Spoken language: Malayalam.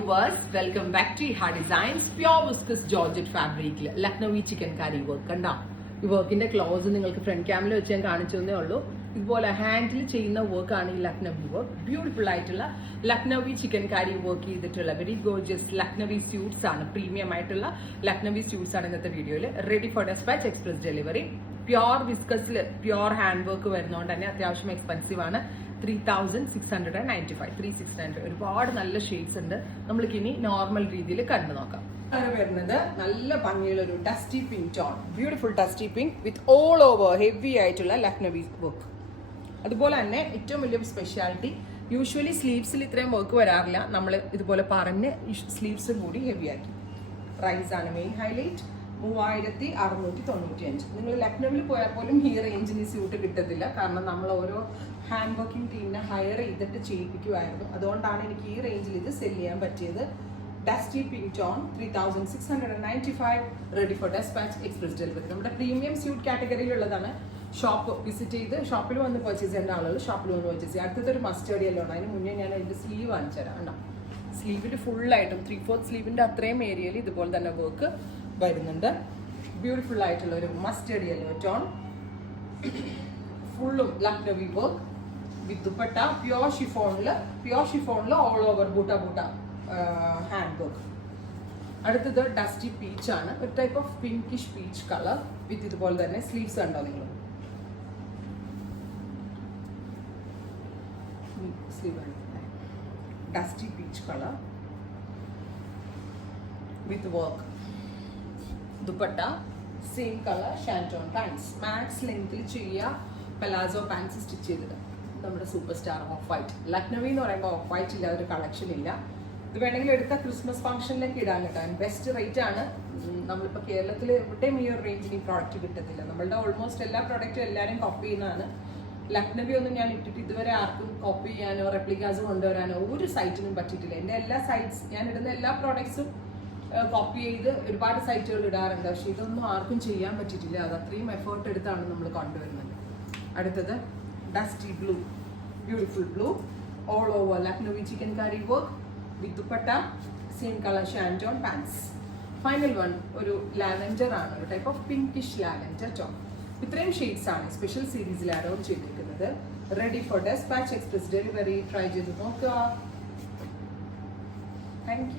viewers, welcome back to Iha Designs. Pure viscous Georgette fabric Lucknowi chicankari work കണ്ടോ ഈ വർക്കിന്റെ ക്ലോസ് നിങ്ങൾക്ക് ഫ്രണ്ട് ക്യാമിൽ വെച്ച് ഞാൻ കാണിച്ചു തന്നേ ഉള്ളൂ. ഇതുപോലെ ഹാൻഡിൽ ചെയ്യുന്ന വർക്ക് ആണ് ഈ ലക്നവി വർക്ക്. ബ്യൂട്ടിഫുൾ ആയിട്ടുള്ള ലക്നവി ചിക്കൻകാരി വർക്ക് ചെയ്തിട്ടുള്ള വെരി ഗോർജിയസ് ലക്നവി സ്യൂട്ട്സ് ആണ്. പ്രീമിയം ആയിട്ടുള്ള ലക്നവി സ്യൂട്ട്സ് ആണ് ഇന്നത്തെ വീഡിയോയിൽ. Ready for despatch, express delivery. Pure വിസ്കസിൽ പ്യോർ ഹാൻഡ് വർക്ക് വരുന്നതുകൊണ്ട് തന്നെ അത്യാവശ്യം എക്സ്പെൻസീവ് ആണ്. 3695 3600 ഒരുപാട് നല്ല ഷെയ്ഡ്സ് ഉണ്ട്. നമ്മൾക്ക് ഇനി നോർമൽ രീതിയിൽ കണ്ടു നോക്കാം. വരുന്നത് നല്ല ഭംഗിയുള്ള ഒരു dusty pink tone, beautiful dusty pink with all over heavy ആയിട്ടുള്ള ലക്നവി വർക്ക്. അതുപോലെ തന്നെ ഏറ്റവും വലിയ സ്പെഷ്യാലിറ്റി, യൂഷ്വലി സ്ലീവ്സിൽ ഇത്രയും വർക്ക് വരാറില്ല. നമ്മൾ ഇതുപോലെ പറഞ്ഞ് സ്ലീവ്സും കൂടി ഹെവി ആക്കി. പ്രൈസ് ആണ് മെയിൻ ഹൈലൈറ്റ്, 3695. നിങ്ങൾ ലക്നൌവിൽ പോയാൽ പോലും ഈ റേഞ്ചിന് സ്യൂട്ട് കിട്ടത്തില്ല. കാരണം നമ്മൾ ഓരോ ഹാൻഡ് വർക്കിംഗ് ടീമിനെ ഹയർ ചെയ്തിട്ട് ചെയ്യിപ്പിക്കുമായിരുന്നു. അതുകൊണ്ടാണ് എനിക്ക് ഈ റേഞ്ചിൽ ഇത് സെല് ചെയ്യാൻ പറ്റിയത്. Dusty pink tone 3695, ready for despatch, express delivery. നമ്മുടെ പ്രീമിയം സ്യൂട്ട് കാറ്റഗറിയിലുള്ളതാണ്. ഷോപ്പ് വിസിറ്റ് ചെയ്ത് ഷോപ്പിൽ വന്ന് പർച്ചേസ് ചെയ്യേണ്ട ആളുകൾ ഷോപ്പിൽ വന്ന് പർച്ചേസ് ചെയ്യുക. അടുത്തൊരു മസ്റ്റേർഡ് യെല്ലോ ആണ്. അതിന് മുന്നേ ഞാൻ അതിൻ്റെ സ്ലീവ് കാണിച്ചു തരാം. കണ്ടോ, സ്ലീവിൽ ഫുള്ളായിട്ടും 3/4 സ്ലീവിൻ്റെ അത്രയും ഏരിയയിൽ ഇതുപോലെ തന്നെ വർക്ക് വരുന്നുണ്ട്. ബ്യൂട്ടിഫുൾ ആയിട്ടുള്ള ഒരു മസ്റ്റേർഡ് യെല്ലോ ടോൺ, ഫുള്ളും Lucknowi work with dupatta. Pure ഷിഫോണിൽ all over boota hand work. അടുത്തത് ഡസ്റ്റി പീച്ച് ആണ്, ഒരു type of pinkish peach colour with ഇതുപോലെ തന്നെ സ്ലീവ്സ് കണ്ടോ നിങ്ങൾ, sleeve dusty peach colour with work. Dupatta same colour shantoon pants, max ലെങ്ത്തിൽ ചെയ്യുക. പെലാസോ പാൻസ് സ്റ്റിച്ച് ചെയ്തത് നമ്മുടെ super star off white. Lucknowi എന്ന് പറയുമ്പോൾ ഓഫ് വൈറ്റ് ഇല്ലാതെ ഒരു കളക്ഷൻ ഇല്ല. ഇത് വേണമെങ്കിൽ എടുത്ത ക്രിസ്മസ് ഫംഗ്ഷനിലേക്ക് ഇടാൻ കിട്ടാൻ ബെസ്റ്റ് റേറ്റ് ആണ്. നമ്മളിപ്പോൾ കേരളത്തിൽ എവിടെയും ഈ ഒരു റേഞ്ചിന് ഈ പ്രോഡക്റ്റ് കിട്ടത്തില്ല. നമ്മളുടെ ഓൾമോസ്റ്റ് എല്ലാ പ്രോഡക്റ്റും എല്ലാവരും കോപ്പി ചെയ്യുന്നതാണ്. ലക്നവി ഒന്നും ഞാൻ ഇട്ടിട്ട് ഇതുവരെ ആർക്കും കോപ്പി ചെയ്യാനോ റെപ്ലിക്കാസ് കൊണ്ടുവരാനോ ഒരു സൈറ്റിനും പറ്റിയിട്ടില്ല. എൻ്റെ എല്ലാ സൈറ്റ്സ്, ഞാൻ ഇടുന്ന എല്ലാ പ്രോഡക്ട്സും കോപ്പി ചെയ്ത് ഒരുപാട് സൈറ്റുകൾ ഇടാറുണ്ട്. പക്ഷെ ഇതൊന്നും ആർക്കും ചെയ്യാൻ പറ്റിയിട്ടില്ല. അത് അത്രയും എഫേർട്ട് എടുത്താണ് നമ്മൾ കൊണ്ടുവരുന്നത്. അടുത്തത് dusty blue, beautiful blue, all over Lucknowi chikankari work with dupatta, same colour shantoon pants. Final one ഒരു ലാവൻഡർ ആണ്, ഒരു type of pinkish lavender tone. ഇത്രയും ഷെയ്ഡ്സ് ആണ് സ്പെഷ്യൽ സീരീസിൽ ആഡ് ഓൺ ചെയ്തിരിക്കുന്നത്. Ready for despatch, express delivery. Try ചെയ്ത് നോക്കുക. Thank U.